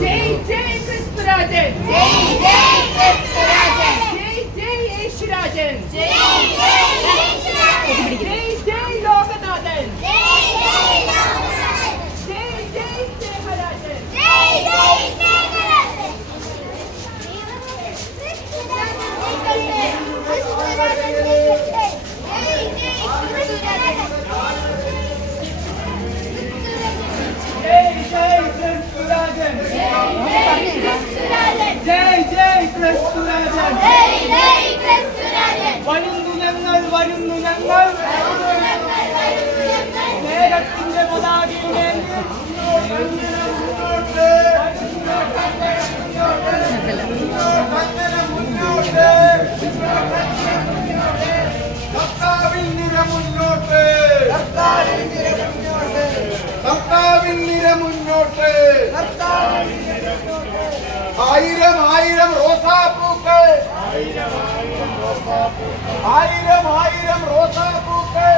ജയ് ജയ് ക്രിസ്തുരാജൻ, ജയ് ജയ് ക്രിസ്തുരാജൻ, ജയ് ജയ് യേശുരാജൻ, ജയ് ജയ് യേശുരാജൻ, ജയ് ജയ് ലോകനാഥൻ, ജയ് ജയ് ലോകനാഥൻ, ജയ് ജയ് സ്നേഹരാജൻ, ജയ് ജയ് സ്നേഹരാജൻ. വരുന്നു ഞങ്ങൾ സ്നേഹത്തിന്റെ പതാകയുടെ കർത്താവിൻ നിര മുന്നോട്ട്, കർത്താവിൻ നിര മുന്നോട്ട്, ആയിരം ആയിരം റോസാപ്പൂക്കൾ, ആയിരം ആയിരം റോസാപ്പൂക്കൾ